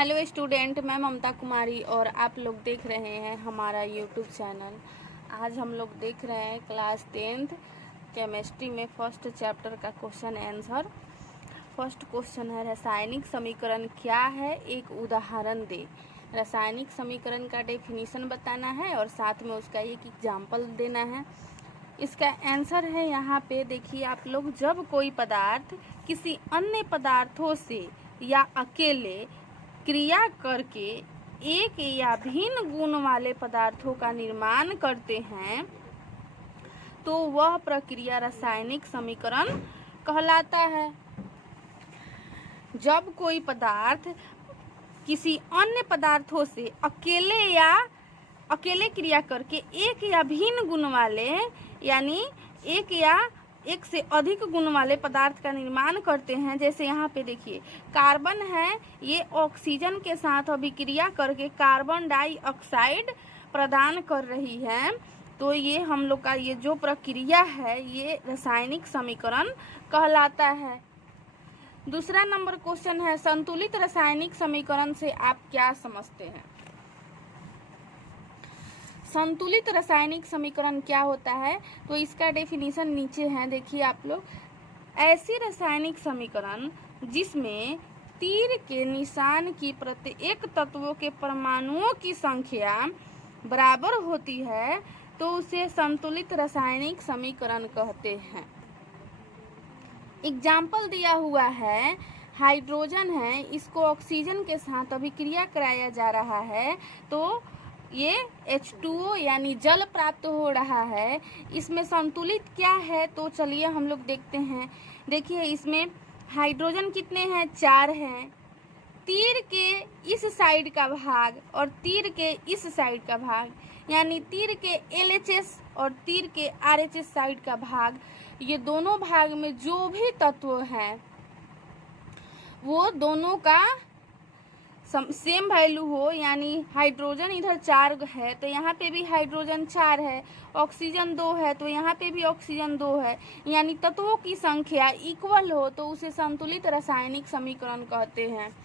Hello student, मैं ममता कुमारी और आप लोग देख रहे हैं हमारा यूट्यूब चैनल। आज हम लोग देख रहे हैं क्लास 10th केमिस्ट्री में फर्स्ट चैप्टर का क्वेश्चन आंसर। फर्स्ट क्वेश्चन है, रासायनिक समीकरण क्या है, एक उदाहरण दे। रासायनिक समीकरण का डेफिनेशन बताना है और साथ में उसका एक एग्जाम्पल देना है। इसका आंसर है यहाँ पे देखिए आप लोग, जब कोई पदार्थ किसी अन्य पदार्थों से या अकेले क्रिया करके एक या भिन्न गुण वाले पदार्थों का निर्माण करते हैं तो वह प्रक्रिया रासायनिक समीकरण कहलाता है। जब कोई पदार्थ किसी अन्य पदार्थों से अकेले क्रिया करके एक या भिन्न गुण वाले यानी एक या एक से अधिक गुण वाले पदार्थ का निर्माण करते हैं। जैसे यहाँ पे देखिए कार्बन है, ये ऑक्सीजन के साथ अभिक्रिया करके कार्बन डाइऑक्साइड प्रदान कर रही है, तो ये हम लोग का ये जो प्रक्रिया है ये रासायनिक समीकरण कहलाता है। दूसरा नंबर क्वेश्चन है, संतुलित रासायनिक समीकरण से आप क्या समझते हैं। संतुलित रासायनिक समीकरण क्या होता है, तो इसका डेफिनेशन नीचे है, देखिए आप लोग। ऐसी रासायनिक समीकरण जिसमें तीर के निशान की प्रत्येक तत्वों के परमाणुओं की संख्या बराबर होती है तो उसे संतुलित रासायनिक समीकरण कहते हैं। एग्जाम्पल दिया हुआ है, हाइड्रोजन है, इसको ऑक्सीजन के साथ अभिक्रिया कराया जा रहा है तो ये H2O यानी जल प्राप्त हो रहा है। इसमें संतुलित क्या है, तो चलिए हम लोग देखते हैं। देखिए इसमें हाइड्रोजन कितने हैं, 4 हैं। तीर के इस साइड का भाग और तीर के इस साइड का भाग यानी तीर के LHS और तीर के RHS साइड का भाग, ये दोनों भाग में जो भी तत्व हैं वो दोनों का सेम वैल्यू हो। यानी हाइड्रोजन इधर 4 है तो यहाँ पे भी हाइड्रोजन 4 है, ऑक्सीजन 2 है तो यहाँ पे भी ऑक्सीजन 2 है, यानी तत्वों की संख्या इक्वल हो तो उसे संतुलित रासायनिक समीकरण कहते हैं।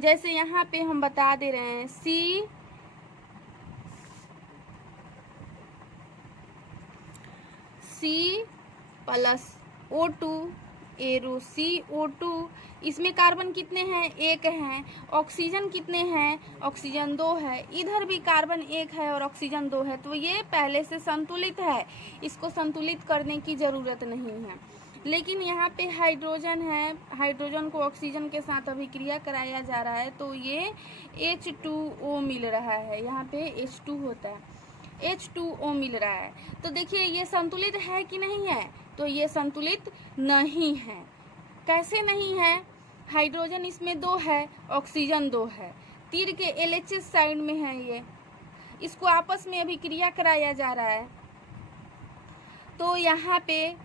जैसे यहाँ पे हम बता दे रहे हैं C plus O2 arrow CO2, इसमें कार्बन कितने हैं, 1 हैं। ऑक्सीजन कितने हैं, ऑक्सीजन 2 है। इधर भी कार्बन 1 है और ऑक्सीजन 2 है, तो ये पहले से संतुलित है, इसको संतुलित करने की ज़रूरत नहीं है। लेकिन यहाँ पे हाइड्रोजन है, हाइड्रोजन को ऑक्सीजन के साथ अभिक्रिया कराया जा रहा है तो ये H2O मिल रहा है, यहाँ पे H2 होता है, H2O मिल रहा है। तो देखिए ये संतुलित है कि नहीं है, तो ये संतुलित नहीं है। कैसे नहीं है, हाइड्रोजन इसमें 2 है, ऑक्सीजन 2 है, तीर के LHS साइड में है, ये इसको आपस में अभिक्रिया कराया जा रहा है तो यहाँ पे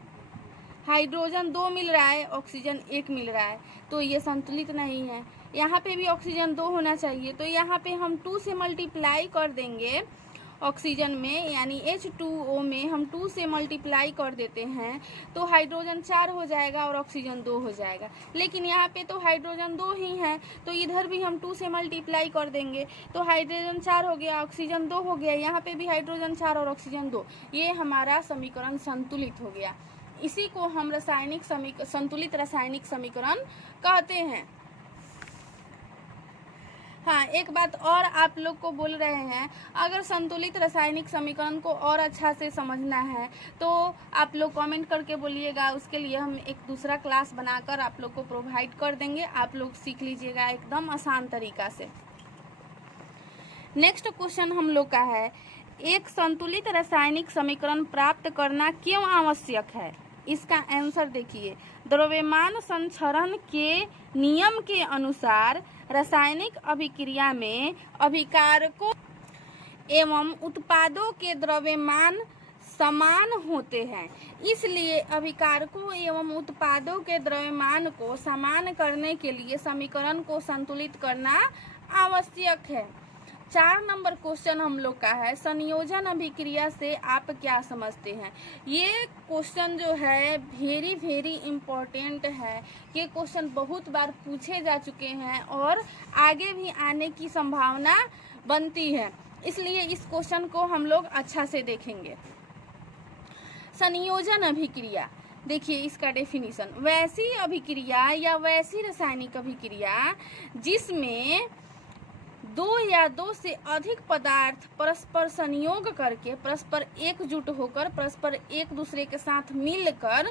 हाइड्रोजन 2 मिल रहा है, ऑक्सीजन 1 मिल रहा है, तो ये संतुलित नहीं है। यहाँ पे भी ऑक्सीजन 2 होना चाहिए, तो यहाँ पे हम 2 से मल्टीप्लाई कर देंगे ऑक्सीजन में, यानी H2O में हम 2 से मल्टीप्लाई कर देते हैं तो हाइड्रोजन 4 हो जाएगा और ऑक्सीजन 2 हो जाएगा। लेकिन यहाँ पे तो हाइड्रोजन 2 ही है तो इधर भी हम 2 से मल्टीप्लाई कर देंगे तो हाइड्रोजन 4 हो गया, ऑक्सीजन 2 हो गया, यहाँ पे भी हाइड्रोजन 4 और ऑक्सीजन 2, ये हमारा समीकरण संतुलित हो गया। इसी को हम संतुलित रासायनिक समीकरण कहते हैं। हाँ, एक बात और आप लोग को बोल रहे हैं, अगर संतुलित रासायनिक समीकरण को और अच्छा से समझना है तो आप लोग कमेंट करके बोलिएगा, उसके लिए हम एक दूसरा क्लास बनाकर आप लोग को प्रोवाइड कर देंगे, आप लोग सीख लीजिएगा एकदम आसान तरीका से। नेक्स्ट क्वेश्चन हम लोग का है, एक संतुलित रासायनिक समीकरण प्राप्त करना क्यों आवश्यक है। इसका आंसर देखिए, द्रव्यमान संचरण के नियम के अनुसार रासायनिक अभिक्रिया में अभिकारकों एवं उत्पादों के द्रव्यमान समान होते हैं, इसलिए अभिकारकों एवं उत्पादों के द्रव्यमान को समान करने के लिए समीकरण को संतुलित करना आवश्यक है। 4 नंबर क्वेश्चन हम लोग का है, संयोजन अभिक्रिया से आप क्या समझते हैं। ये क्वेश्चन जो है वेरी वेरी इम्पोर्टेंट है। ये क्वेश्चन बहुत बार पूछे जा चुके हैं और आगे भी आने की संभावना बनती है, इसलिए इस क्वेश्चन को हम लोग अच्छा से देखेंगे। संयोजन अभिक्रिया, देखिए इसका डेफिनेशन, वैसी अभिक्रिया या वैसी रासायनिक अभिक्रिया जिसमें 2 या 2 से अधिक पदार्थ परस्पर संयोग करके, परस्पर एकजुट होकर, परस्पर एक दूसरे के साथ मिलकर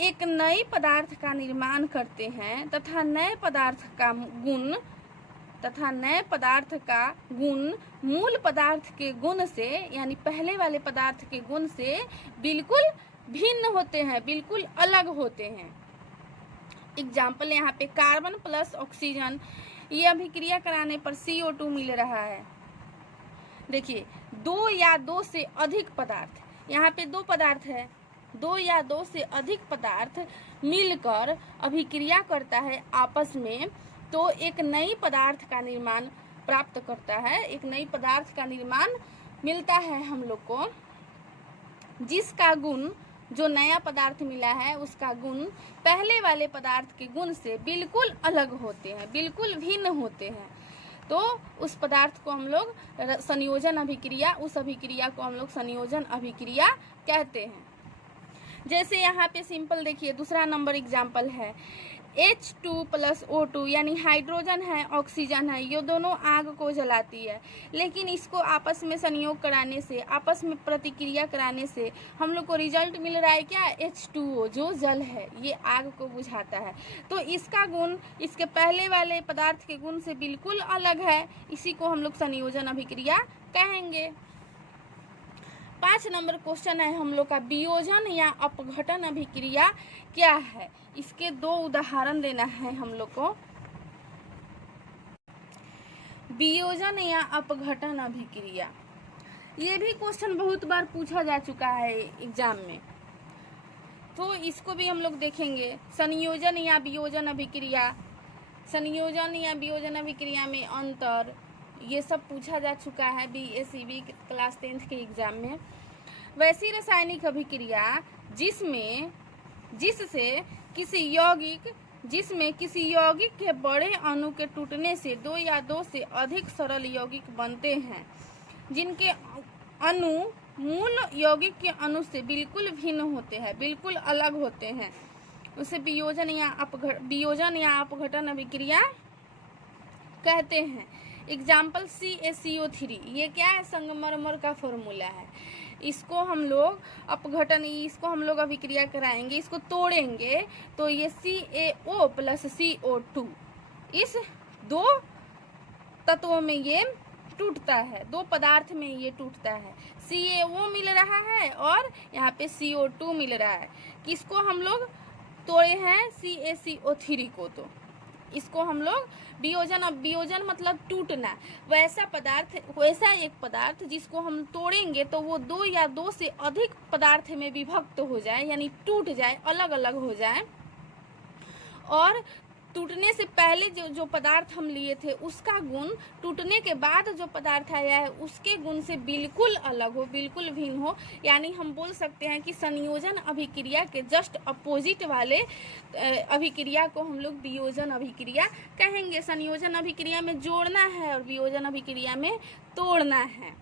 एक नए पदार्थ का निर्माण करते हैं तथा नए पदार्थ का गुण मूल पदार्थ के गुण से, यानी पहले वाले पदार्थ के गुण से बिल्कुल भिन्न होते हैं, बिल्कुल अलग होते हैं। एग्जाम्पल यहाँ पे कार्बन प्लस ऑक्सीजन, ये अभिक्रिया कराने पर CO2 मिल रहा है। देखिए 2 या 2 से अधिक पदार्थ, यहाँ पे 2 पदार्थ है, 2 या 2 से अधिक पदार्थ मिलकर अभिक्रिया करता है आपस में, तो एक नई पदार्थ का निर्माण प्राप्त करता है, एक नई पदार्थ का निर्माण मिलता है हम लोग को, जिसका गुण, जो नया पदार्थ मिला है उसका गुण पहले वाले पदार्थ के गुण से बिल्कुल अलग होते हैं, बिल्कुल भिन्न होते हैं। तो उस पदार्थ को हम लोग संयोजन अभिक्रिया, उस अभिक्रिया को हम लोग संयोजन अभिक्रिया कहते हैं। जैसे यहाँ पे सिंपल देखिए, दूसरा नंबर एग्जाम्पल है H2 + O2, यानी हाइड्रोजन है, ऑक्सीजन है, ये दोनों आग को जलाती है, लेकिन इसको आपस में संयोग कराने से, आपस में प्रतिक्रिया कराने से हम लोग को रिजल्ट मिल रहा है क्या, H2O, जो जल है, ये आग को बुझाता है। तो इसका गुण इसके पहले वाले पदार्थ के गुण से बिल्कुल अलग है, इसी को हम लोग संयोजन अभिक्रिया कहेंगे। 5 नंबर क्वेश्चन है हम लोग का, वियोजन या अपघटन अभिक्रिया क्या है। इसके 2 उदाहरण देना है हम लोग को। वियोजन या अपघटन अभिक्रिया, ये भी क्वेश्चन बहुत बार पूछा जा चुका है एग्जाम में, तो इसको भी हम लोग देखेंगे। संयोजन या वियोजन अभिक्रिया, संयोजन या वियोजन अभिक्रिया में अंतर, ये सब पूछा जा चुका है BSEB क्लास 10th के एग्जाम में। वैसी रासायनिक अभिक्रिया जिसमें किसी यौगिक के बड़े अणु के टूटने से 2 या 2 से अधिक सरल यौगिक बनते हैं, जिनके अणु मूल यौगिक के अणु से बिल्कुल भिन्न होते हैं, बिल्कुल अलग होते हैं, उसे वियोजन या अपघटन अभिक्रिया कहते हैं। एग्जाम्पल CaCO3, ये क्या है, संगमरमर का फॉर्मूला है, इसको हम लोग इसको हम लोग अभिक्रिया कराएंगे, इसको तोड़ेंगे तो ये CaO + CO2, इस 2 तत्वों में ये टूटता है, 2 पदार्थ में ये टूटता है, CaO मिल रहा है और यहाँ पे CO2 मिल रहा है। किसको हम लोग तोड़े हैं, CaCO3 को, तो इसको हम लोग वियोजन मतलब टूटना, वैसा एक पदार्थ जिसको हम तोड़ेंगे तो वो 2 या 2 से अधिक पदार्थ में विभक्त हो जाए, यानी टूट जाए, अलग अलग हो जाए, और टूटने से पहले जो पदार्थ हम लिए थे उसका गुण टूटने के बाद जो पदार्थ आया है उसके गुण से बिल्कुल अलग हो, बिल्कुल भिन्न हो। यानी हम बोल सकते हैं कि संयोजन अभिक्रिया के जस्ट अपोजिट वाले अभिक्रिया को हम लोग वियोजन अभिक्रिया कहेंगे। संयोजन अभिक्रिया में जोड़ना है और वियोजन अभिक्रिया में तोड़ना है।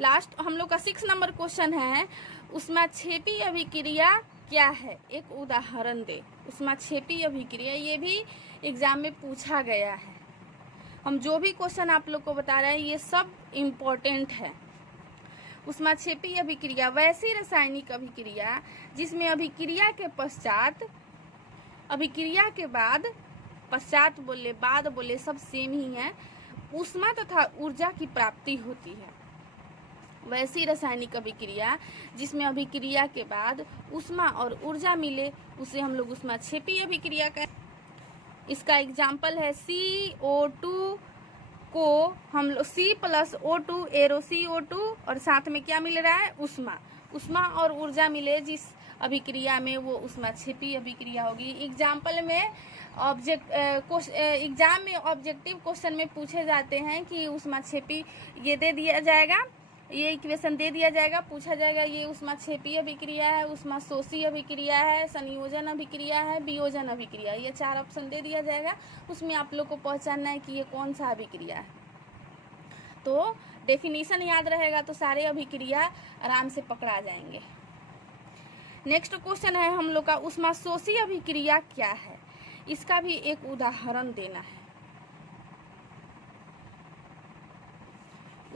लास्ट हम लोग का 6 नंबर क्वेश्चन है, ऊष्माक्षेपी अभिक्रिया क्या है, एक उदाहरण दे। ऊष्माक्षेपी अभिक्रिया, ये भी एग्जाम में पूछा गया है। हम जो भी क्वेश्चन आप लोग को बता रहे हैं ये सब इम्पोर्टेंट है। ऊष्माक्षेपी अभिक्रिया वैसी रासायनिक अभिक्रिया जिसमें अभिक्रिया के पश्चात, अभिक्रिया के बाद, पश्चात बोले बाद बोले सब सेम ही है, ऊष्मा तथा ऊर्जा की प्राप्ति होती है। वैसी रासायनिक अभिक्रिया जिसमें अभिक्रिया के बाद ऊष्मा और ऊर्जा मिले उसे हम लोग ऊष्माक्षेपी अभिक्रिया कहते। इसका एग्जाम्पल है CO2 को हम लोग C+O2 AeroCO2 और साथ में क्या मिल रहा है, ऊष्मा और ऊर्जा मिले जिस अभिक्रिया में वो ऊष्माक्षेपी अभिक्रिया होगी। एग्जाम्पल में एग्जाम में ऑब्जेक्टिव क्वेश्चन में पूछे जाते हैं कि ऊष्माक्षेपी ये दे दिया जाएगा, ये इक्वेशन दे दिया जाएगा, पूछा जाएगा ये ऊष्माक्षेपीय अभिक्रिया है, ऊष्माशोषी अभिक्रिया है, संयोजन अभिक्रिया है, वियोजन अभिक्रिया, ये 4 ऑप्शन दे दिया जाएगा। उसमें आप लोग को पहचानना है कि ये कौन सा अभिक्रिया है। तो डेफिनेशन याद रहेगा तो सारे अभिक्रिया आराम से पकड़ा जाएंगे। नेक्स्ट क्वेश्चन है हम लोग का ऊष्माशोषी अभिक्रिया क्या है, इसका भी एक उदाहरण देना है।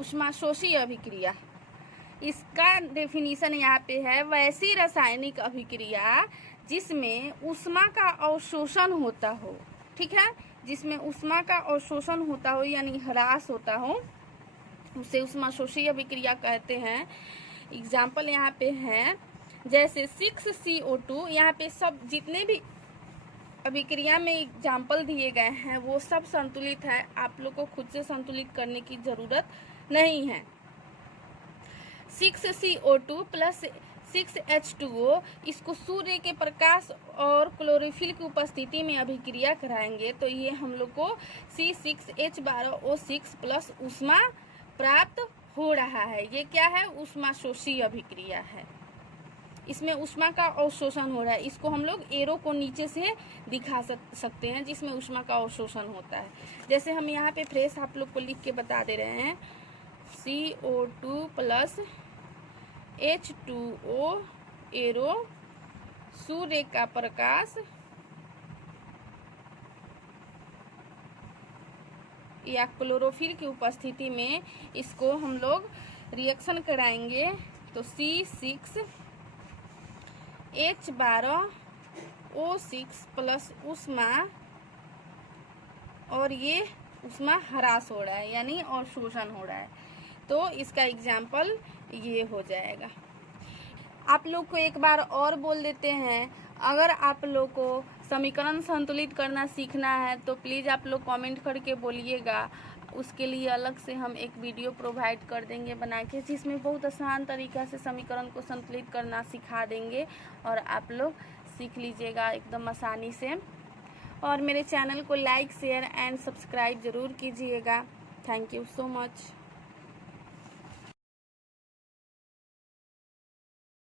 ऊष्माशोषी अभिक्रिया, इसका डेफिनेशन यहाँ पे है, वैसी रासायनिक अभिक्रिया जिसमें ऊष्मा का अवशोषण होता हो, ठीक है, जिसमें ऊष्मा का अवशोषण होता हो यानी ह्रास होता हो, उसे ऊष्माशोषी अभिक्रिया कहते हैं। एग्जाम्पल यहाँ पे है जैसे 6CO2, यहाँ पे सब जितने भी अभिक्रिया में एग्जाम्पल दिए गए हैं वो सब संतुलित है, आप लोग को खुद से संतुलित करने की जरूरत नहीं है। 6CO2 प्लस 6H2O, इसको सूर्य के प्रकाश और क्लोरोफिल की उपस्थिति में अभिक्रिया कराएंगे तो ये हम लोग को C6H12O6 प्लस ऊष्मा प्राप्त हो रहा है। ये क्या है, ऊष्माशोषी अभिक्रिया है, इसमें ऊष्मा का अवशोषण हो रहा है। इसको हम लोग एरो को नीचे से दिखा सकते हैं जिसमें ऊष्मा का अवशोषण होता है। जैसे हम यहाँ पे फ्रेश आप लोग को लिख के बता दे रहे हैं, CO2 प्लस H2O एरो सूर्य का प्रकाश या क्लोरोफिल की उपस्थिति में इसको हम लोग रिएक्शन कराएंगे तो C6H12O6 प्लस ऊष्मा, और ये ऊष्मा ह्रास हो रहा है यानी अवशोषण हो रहा है, तो इसका एग्जाम्पल ये हो जाएगा। आप लोग को एक बार और बोल देते हैं, अगर आप लोग को समीकरण संतुलित करना सीखना है तो प्लीज़ आप लोग कमेंट करके बोलिएगा, उसके लिए अलग से हम एक वीडियो प्रोवाइड कर देंगे बना के, जिसमें बहुत आसान तरीक़ा से समीकरण को संतुलित करना सिखा देंगे और आप लोग सीख लीजिएगा एकदम आसानी से। और मेरे चैनल को लाइक शेयर एंड सब्सक्राइब ज़रूर कीजिएगा। Thank you so much.